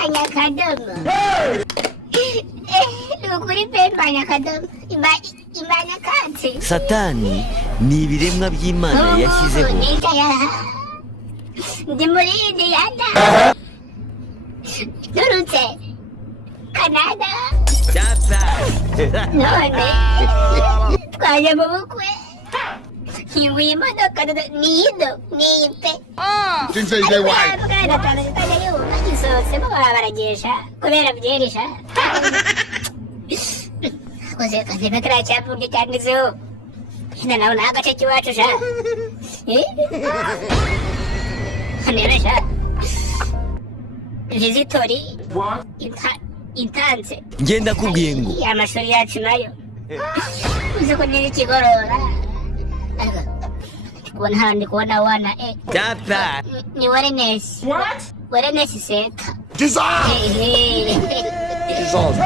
mbanya kadomo. Nukuri pe mbanya kadomo. Imbanya kati. Satani ni ibiremwa by'Imana yashyizeho. Ndi muri Indiana. Nturutse Canada. None twaje mu bukwe. Hiwi imodoka nipe. Didn't say they white. Gisohotsemo baragesha kubera byerisha. Koze kazime kariya cyapa uryo cyanditseho. Hino nawe ni agace k'iwacu sha. Hano sha. Visitori. Intanze. Ngenda kubwiye ngo. Ayamashuri yacu nayo. Uzi ko niri kigorora. Ndi kubona wana Data. Ni Warenesi. What? Warenesi seta. Dissolve. Dissolve.